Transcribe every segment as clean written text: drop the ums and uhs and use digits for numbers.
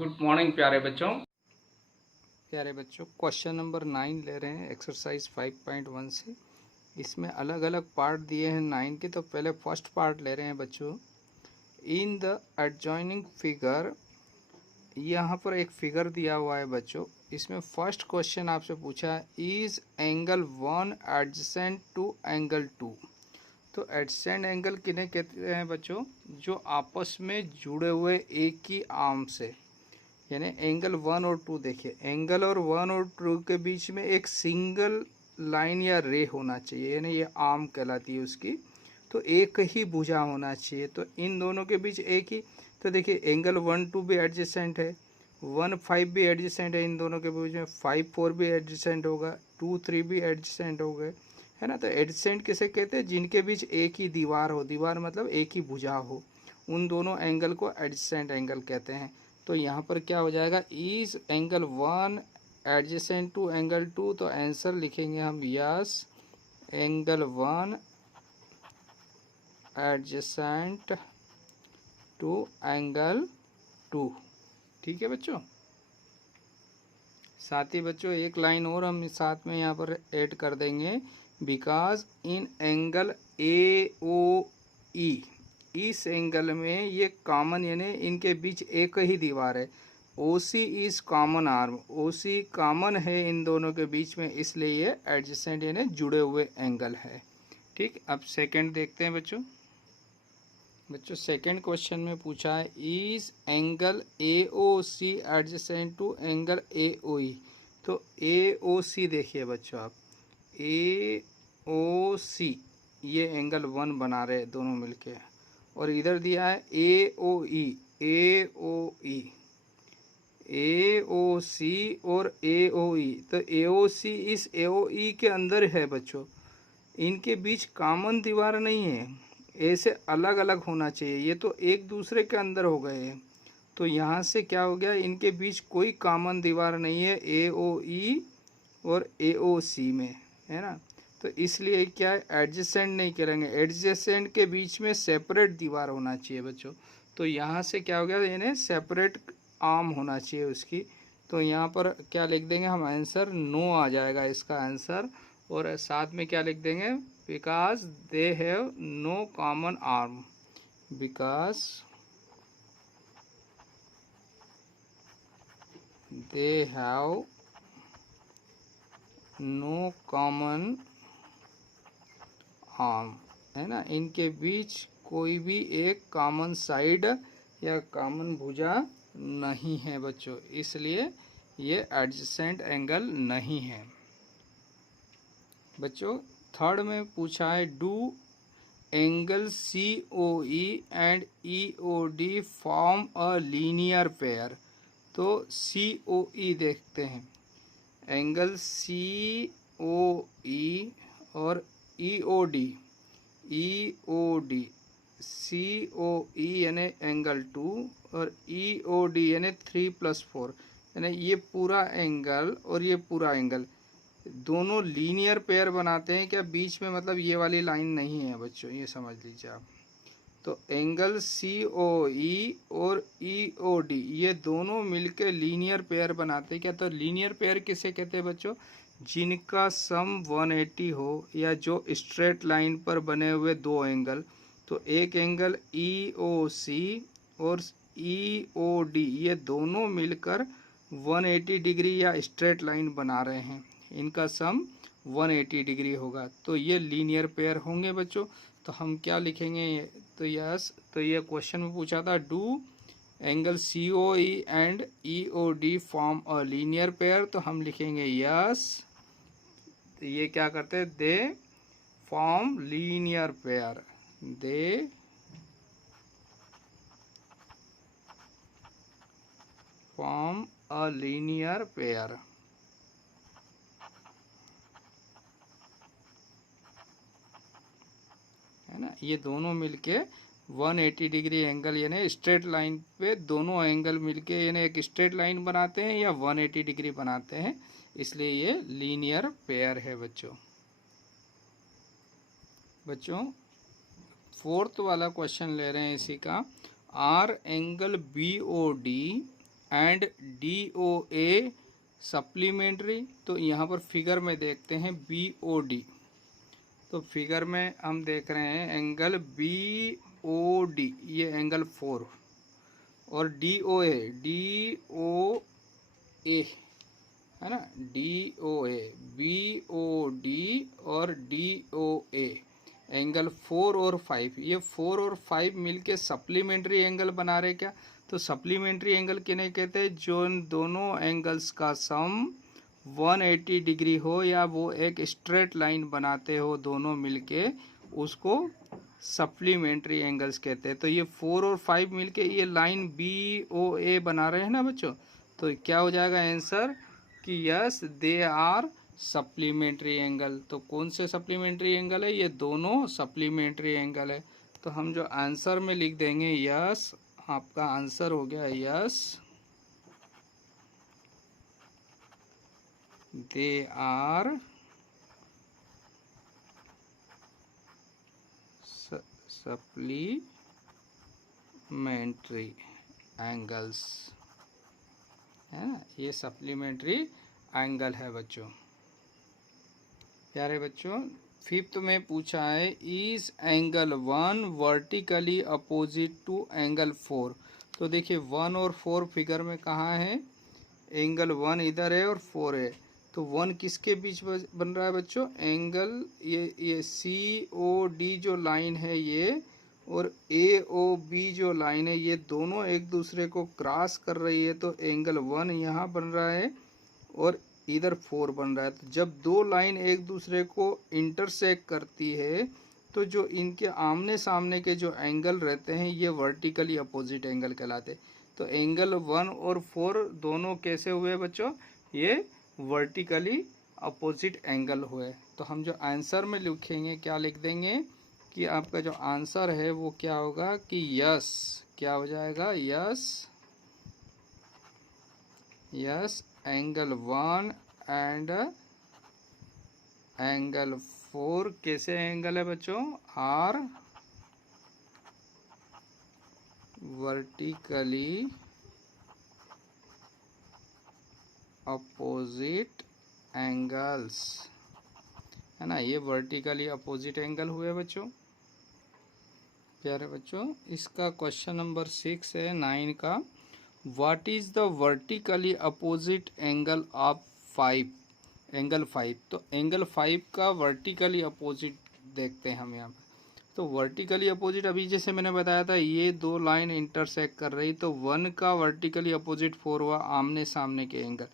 Good morning प्यारे बच्चों question number 9 ले रहे हैं एक्सरसाइज 5.1 से। इसमें अलग अलग पार्ट दिए हैं 9 के। तो पहले फर्स्ट पार्ट ले रहे हैं बच्चों। इन द एडजॉइनिंग फिगर, यहाँ पर एक फिगर दिया हुआ है बच्चों। इसमें फर्स्ट क्वेश्चन आपसे पूछा है is angle 1 adjacent to angle 2। तो एडजेसेंट एंगल किन्हें कहते हैं बच्चों? जो आपस में जुड़े हुए एक ही आर्म से, यानी एंगल 1 और 2। देखिए एंगल और 1 और 2 के बीच में एक सिंगल लाइन या रे होना चाहिए, यानी ये आर्म कहलाती है उसकी। तो एक ही भुजा होना चाहिए। तो इन दोनों के बीच एक ही, तो देखिए एंगल 1-2 भी एडजेसेंट है, 1-5 भी एडजेसेंट है। इन दोनों के बीच में 5-4 भी एडजेसेंट होगा, 2-3 भी एडजेसेंट हो गए, है ना। तो एडजेसेंट किसे कहते हैं? जिनके बीच एक ही दीवार हो, दीवार मतलब एक ही भुजा हो, उन दोनों एंगल को एडजेसेंट एंगल कहते हैं। तो यहाँ पर क्या हो जाएगा? Is angle 1 adjacent to angle 2। तो आंसर लिखेंगे हम yes, angle 1 adjacent to angle 2। ठीक है बच्चों। साथ ही बच्चों एक लाइन और हम साथ में यहाँ पर ऐड कर देंगे। Because in angle A O ई, इस एंगल में ये कॉमन, यानी इनके बीच एक ही दीवार है। O C is common arm, O C common है इन दोनों के बीच में, इसलिए ये एडजेसेंट यानी जुड़े हुए एंगल है। ठीक, अब सेकंड देखते हैं बच्चों। सेकंड क्वेश्चन में पूछा है is angle A O C adjacent to angle A O E. तो ए ओ सी देखिए बच्चों आप, ए ओ सी ये एंगल 1 बना रहे दोनों मिलके। और इधर दिया है ए ओ ई, ए ओ ई, ए ओ सी और ए ओ ई। तो ए ओ सी इस ए ओ ई के अंदर है बच्चों, इनके बीच कॉमन दीवार नहीं है, ऐसे अलग अलग होना चाहिए। ये तो एक दूसरे के अंदर हो गए हैं। तो यहाँ से क्या हो गया? इनके बीच कोई कॉमन दीवार नहीं है ए ओ ई और ए ओ सी में, है ना। तो इसलिए क्या है, एडजेसेंट नहीं करेंगे। एडजेसेंट के बीच में सेपरेट दीवार होना चाहिए बच्चों। तो यहाँ से क्या हो गया, यानी सेपरेट आर्म होना चाहिए उसकी। तो यहाँ पर क्या लिख देंगे हम? आंसर नो आ जाएगा इसका आंसर। और साथ में क्या लिख देंगे? Because they have no common arm, because they have no common arm, है ना। इनके बीच कोई भी एक कॉमन साइड या कॉमन भुजा नहीं है बच्चों, इसलिए ये एडजेसेंट एंगल नहीं है बच्चों। थर्ड में पूछा है do angle C O E and E O D form a linear pair. तो सी ओ ई देखते हैं, एंगल सी ओ ई और ई ओ डी, ई ओ डी, सी ओ ई यानी एंगल 2 और ई ओ डी यानी 3+4, यानी ये पूरा एंगल और ये पूरा एंगल दोनों लीनियर पेयर बनाते हैं क्या? बीच में मतलब ये वाली लाइन नहीं है बच्चों, ये समझ लीजिए आप। तो एंगल सी ओ ई और ई ओ डी ये दोनों मिलकर लीनियर पेयर बनाते हैं क्या? तो लीनियर पेयर किसे कहते हैं बच्चों? जिनका सम 180 हो, या जो स्ट्रेट लाइन पर बने हुए दो एंगल। तो एक एंगल ई ओ सी और ई ओ डी ये दोनों मिलकर 180 डिग्री या स्ट्रेट लाइन बना रहे हैं, इनका सम 180 डिग्री होगा। तो ये लीनियर पेयर होंगे बच्चों। तो हम क्या लिखेंगे? तो यस, तो ये क्वेश्चन में पूछा था do angle C O E and E O D form a linear pair. तो हम लिखेंगे यस। तो ये क्या करते हैं? They form linear pair, they form a linear pair, है ना। ये दोनों मिलके 180 डिग्री एंगल यानी स्ट्रेट लाइन पे दोनों एंगल मिलके यानी एक स्ट्रेट लाइन बनाते हैं या 180 डिग्री बनाते हैं, इसलिए ये लीनियर पेयर है बच्चों। फोर्थ वाला क्वेश्चन ले रहे हैं इसी का। Are angle B O D and DOA supplementary. तो यहाँ पर फिगर में देखते हैं BOD। तो फिगर में हम देख रहे हैं एंगल BOD, ये एंगल 4, और DOA है ना, DOA BOD और DOA एंगल 4 और 5, ये 4 और 5 मिलके सप्लीमेंट्री एंगल बना रहे क्या। तो सप्लीमेंट्री एंगल किन्हें कहते हैं, जो इन दोनों एंगल्स का सम 180 डिग्री हो या वो एक स्ट्रेट लाइन बनाते हो दोनों मिलके, उसको सप्लीमेंट्री एंगल्स कहते हैं। तो ये 4 और 5 मिलके ये लाइन BOA बना रहे हैं ना बच्चों। तो क्या हो जाएगा आंसर कि yes they are supplementary angle. तो कौन से सप्लीमेंट्री एंगल है, ये दोनों सप्लीमेंट्री एंगल है। तो हम जो आंसर में लिख देंगे यस, आपका आंसर हो गया yes they are supplementary angles, है ना, ये सप्लीमेंट्री एंगल है बच्चों। प्यारे बच्चों, फिफ्थ में पूछा है is angle 1 vertically opposite to angle 4। तो देखिए 1 और 4 फिगर में कहाँ है, एंगल 1 इधर है और 4 है। तो 1 किसके बीच बन रहा है बच्चों, एंगल ये COD जो लाइन है ये, और AOB जो लाइन है, ये दोनों एक दूसरे को क्रॉस कर रही है। तो एंगल 1 यहाँ बन रहा है और इधर 4 बन रहा है। तो जब दो लाइन एक दूसरे को इंटरसेक्ट करती है तो जो इनके आमने सामने के जो एंगल रहते हैं ये वर्टिकली अपोजिट एंगल कहलाते हैं। तो एंगल 1 और 4 दोनों कैसे हुए बच्चों, ये वर्टिकली अपोजिट एंगल हुए। तो हम जो आंसर में लिखेंगे क्या लिख देंगे कि आपका जो आंसर है वो क्या होगा कि यस, क्या हो जाएगा, यस एंगल 1 एंड एंगल 4 कैसे एंगल है बच्चों, आर वर्टिकली अपोजिट एंगल्स, है ना, ये वर्टिकली अपोजिट एंगल हुए बच्चों। प्यारे बच्चों, इसका क्वेश्चन नंबर 6 है 9 का, what is the vertically opposite angle of 5, angle 5। तो एंगल 5 का वर्टिकली अपोजिट देखते हैं हम यहाँ पे। तो वर्टिकली अपोजिट अभी जैसे मैंने बताया था ये दो लाइन इंटरसेक्ट कर रही, तो 1 का वर्टिकली अपोजिट 4 हुआ आमने सामने के एंगल।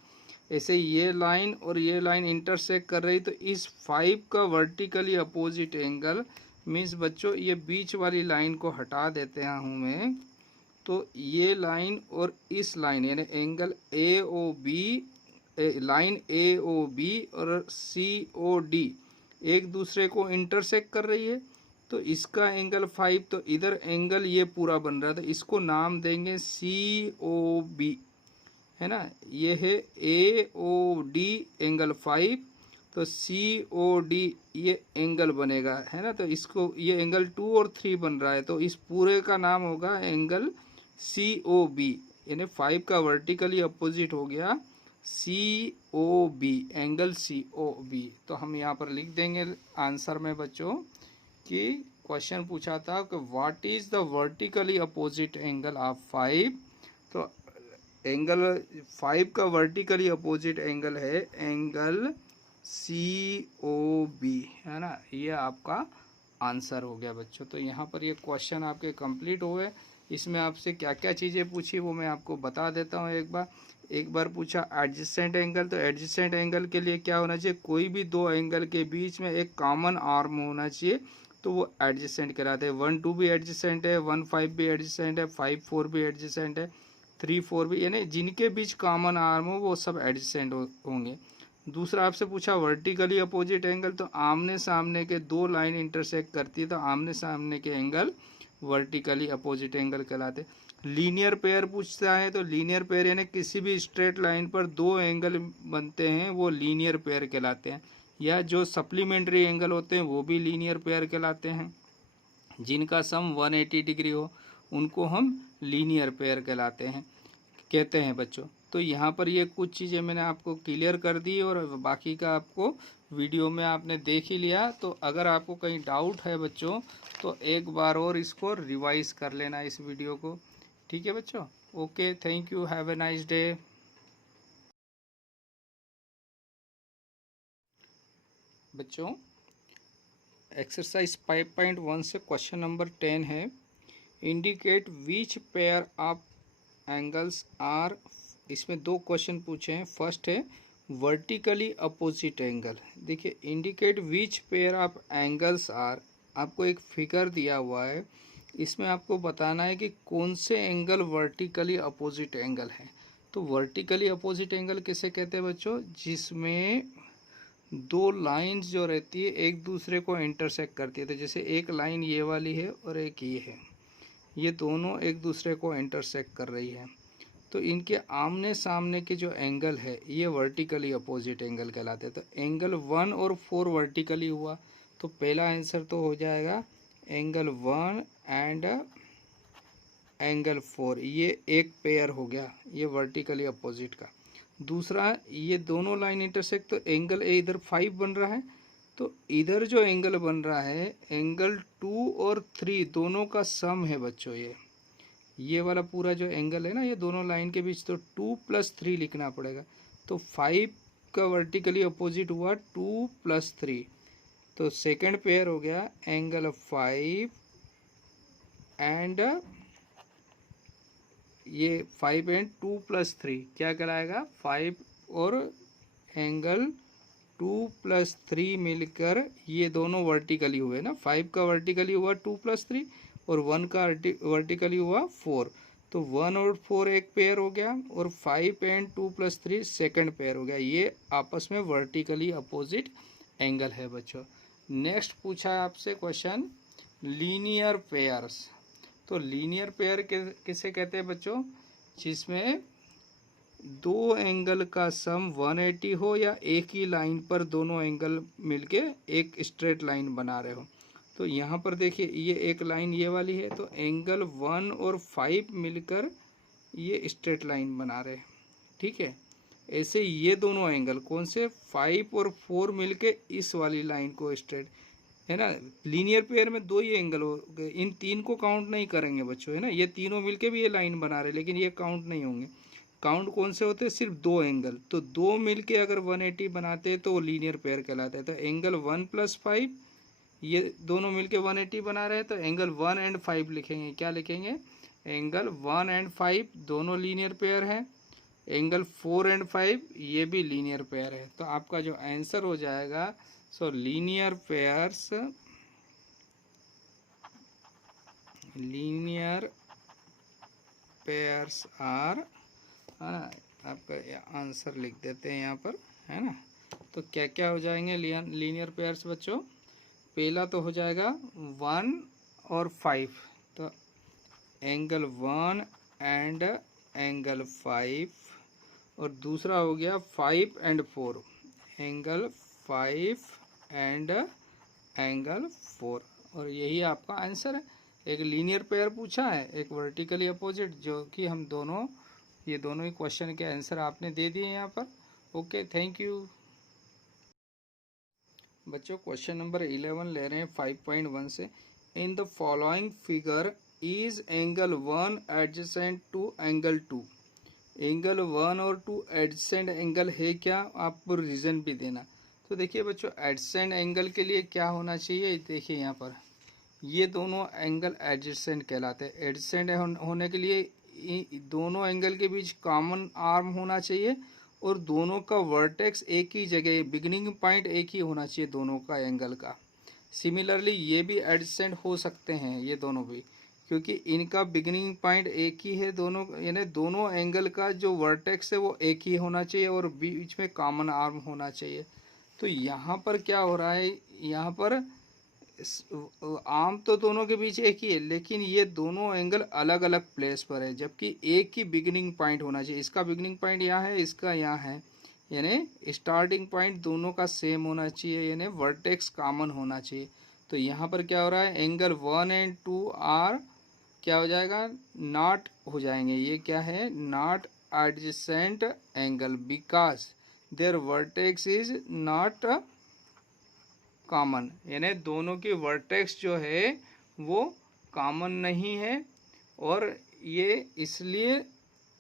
ऐसे ये लाइन और ये लाइन इंटरसेक्ट कर रही, तो इस 5 का वर्टिकली अपोजिट एंगल मीन्स बच्चों ये बीच वाली लाइन को हटा देते हैं हमें। तो ये लाइन और इस लाइन यानी एंगल AOB, लाइन AOB और COD एक दूसरे को इंटरसेक्ट कर रही है। तो इसका एंगल 5, तो इधर एंगल ये पूरा बन रहा था, इसको नाम देंगे COB, है ना। ये है AOD एंगल 5, तो COD ये एंगल बनेगा, है ना। तो इसको ये एंगल 2 और 3 बन रहा है, तो इस पूरे का नाम होगा एंगल COB, यानी 5 का वर्टिकली अपोजिट हो गया COB, एंगल COB। तो हम यहाँ पर लिख देंगे आंसर में बच्चों कि क्वेश्चन पूछा था कि what is the vertically opposite angle of 5। तो एंगल 5 का वर्टिकली अपोजिट एंगल है एंगल COB, है ना, ये आपका आंसर हो गया बच्चों। तो यहाँ पर ये क्वेश्चन आपके कंप्लीट हुए। इसमें आपसे क्या क्या चीज़ें पूछी वो मैं आपको बता देता हूँ। एक बार पूछा एडजेसेंट एंगल, तो एडजेसेंट एंगल के लिए क्या होना चाहिए, कोई भी दो एंगल के बीच में एक कॉमन आर्म होना चाहिए, तो वो एडजेसेंट कहलाते हैं। 1 2 भी एडजेसेंट है, 1 5 भी एडजेसेंट है, 5 4 भी एडजेसेंट है, 3 4 भी, यानी जिनके बीच कॉमन आर्म हो वो सब एडजेसेंट होंगे। दूसरा आपसे पूछा वर्टिकली अपोजिट एंगल, तो आमने सामने के दो लाइन इंटरसेक्ट करती है, तो आमने सामने के एंगल वर्टिकली अपोजिट एंगल कहलाते हैं। लीनियर पेयर पूछता है, तो लीनियर पेयर यानी किसी भी स्ट्रेट लाइन पर दो एंगल बनते हैं वो लीनियर पेयर कहलाते हैं। या जो सप्लीमेंट्री एंगल होते हैं वो भी लीनियर पेयर कहलाते हैं, जिनका सम 180 डिग्री हो उनको हम लीनियर पेयर कहलाते हैं। कहते हैं बच्चों। तो यहाँ पर ये कुछ चीज़ें मैंने आपको क्लियर कर दी और बाकी का आपको वीडियो में आपने देख ही लिया। तो अगर आपको कहीं डाउट है बच्चों तो एक बार और इसको रिवाइज कर लेना इस वीडियो को। ठीक है बच्चों, okay, thank you, have a nice day. बच्चों एक्सरसाइज 5.1 से क्वेश्चन नंबर 10 है, indicate which pair of angles are. इसमें दो क्वेश्चन पूछे हैं। फर्स्ट है वर्टिकली अपोजिट एंगल। देखिए indicate which pair of angles are, आपको एक फिगर दिया हुआ है, इसमें आपको बताना है कि कौन से एंगल वर्टिकली अपोजिट एंगल है। तो वर्टिकली अपोजिट एंगल किसे कहते हैं बच्चों, जिसमें दो लाइंस जो रहती है एक दूसरे को इंटरसेक्ट करती है। तो जैसे एक लाइन ये वाली है और एक ये है, ये दोनों एक दूसरे को इंटरसेक्ट कर रही है। तो इनके आमने सामने के जो एंगल है ये वर्टिकली अपोजिट एंगल कहलाते हैं। तो एंगल 1 और 4 वर्टिकली हुआ, तो पहला आंसर तो हो जाएगा एंगल 1 एंड एंगल 4, ये एक पेयर हो गया, ये वर्टिकली अपोजिट का। दूसरा ये दोनों लाइन इंटरसेक्ट, तो एंगल ए इधर 5 बन रहा है, तो इधर जो एंगल बन रहा है एंगल 2 और 3 दोनों का सम है बच्चों। ये वाला पूरा जो एंगल है ना, ये दोनों लाइन के बीच, तो 2 + 3 लिखना पड़ेगा। तो 5 का वर्टिकली अपोजिट हुआ 2 + 3, तो सेकंड पेयर हो गया एंगल 5 एंड ये 5 एंड 2 + 3 क्या कहलाएगा, 5 और एंगल 2 + 3 मिलकर ये दोनों वर्टिकली हुए ना। 5 का वर्टिकली हुआ 2 + 3 और 1 का वर्टिकली हुआ 4। तो 1 और 4 एक पेयर हो गया और 5 एंड 2 + 3 सेकंड पेयर हो गया। ये आपस में वर्टिकली अपोजिट एंगल है बच्चों। नेक्स्ट पूछा है आपसे क्वेश्चन लीनियर पेयर्स। तो लीनियर पेयर किसे कहते हैं बच्चों, जिसमें दो एंगल का सम 180 हो या एक ही लाइन पर दोनों एंगल मिलके एक स्ट्रेट लाइन बना रहे हो। तो यहाँ पर देखिए ये एक लाइन ये वाली है, तो एंगल 1 और 5 मिलकर ये स्ट्रेट लाइन बना रहे हैं। ठीक है, ऐसे ये दोनों एंगल कौन से, 5 और 4 मिलके इस वाली लाइन को स्ट्रेट, है ना। लीनियर पेयर में दो ही एंगल हो, इन तीन को काउंट नहीं करेंगे बच्चों, है ना। ये तीनों मिलके भी ये लाइन बना रहे, लेकिन ये काउंट नहीं होंगे। काउंट कौन से होते हैं, सिर्फ दो एंगल। तो दो मिलके अगर 180 बनाते हैं तो वो लीनियर पेयर कहलाता है। तो एंगल 1 + 5 ये दोनों मिलके 180 बना रहे हैं, तो एंगल 1 एंड 5 लिखेंगे। क्या लिखेंगे, एंगल 1 एंड 5 दोनों लीनियर पेयर है। एंगल 4 एंड 5 ये भी लीनियर पेयर है। तो आपका जो आंसर हो जाएगा, सो लीनियर पेयर्स आर, है ना। आपका आंसर लिख देते हैं यहाँ पर, है ना। तो क्या क्या हो जाएंगे लीनियर पेयर्स बच्चों, पहला तो हो जाएगा 1 और 5, तो एंगल 1 एंड एंगल 5, और दूसरा हो गया 5 एंड 4, एंगल 5 एंड एंगल 4, और यही आपका आंसर है। एक लीनियर पेयर पूछा है, एक वर्टिकली अपोजिट, जो कि हम दोनों, ये दोनों ही क्वेश्चन के आंसर आपने दे दिए यहाँ पर। ओके, थैंक यू बच्चों। क्वेश्चन नंबर 11 ले रहे हैं 5.1 से। In the following figure is angle 1 adjacent to angle 2। Angle 1 और 2 एडजेसेंट एंगल है क्या, आपको रीज़न भी देना। तो देखिए बच्चों, एडजेसेंट एंगल के लिए क्या होना चाहिए, देखिए यहाँ पर ये दोनों एंगल एडजेसेंट कहलाते हैं। एडजेसेंट होने के लिए दोनों एंगल के बीच कॉमन आर्म होना चाहिए और दोनों का वर्टेक्स एक ही जगह, बिगिनिंग पॉइंट एक ही होना चाहिए दोनों का एंगल का। सिमिलरली ये भी एडजेसेंट हो सकते हैं ये दोनों भी, क्योंकि इनका बिगिनिंग पॉइंट एक ही है दोनों, यानी दोनों एंगल का जो वर्टेक्स है वो एक ही होना चाहिए और बीच में कॉमन आर्म होना चाहिए। तो यहाँ पर क्या हो रहा है, यहाँ पर आर्म तो दोनों के बीच एक ही है, लेकिन ये दोनों एंगल अलग अलग प्लेस पर है, जबकि एक ही बिगिनिंग पॉइंट होना चाहिए। इसका बिगिनिंग पॉइंट यहाँ है, इसका यहाँ है, यानी स्टार्टिंग पॉइंट दोनों का सेम होना चाहिए, यानी वर्टेक्स कॉमन होना चाहिए। तो यहाँ पर क्या हो रहा है, एंगल 1 एंड 2 आर क्या हो जाएगा, नॉट हो जाएंगे। ये क्या है, not adjacent angle because their vertex is not common, यानी दोनों की वर्टेक्स जो है वो कॉमन नहीं है और ये इसलिए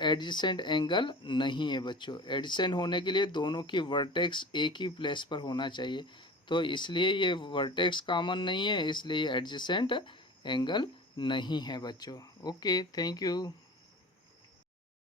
एडजेसेंट एंगल नहीं है बच्चों। एडजेसेंट होने के लिए दोनों की वर्टेक्स एक ही प्लेस पर होना चाहिए, तो इसलिए ये वर्टेक्स कॉमन नहीं है, इसलिए एडजेसेंट एंगल नहीं है बच्चों। Okay, thank you.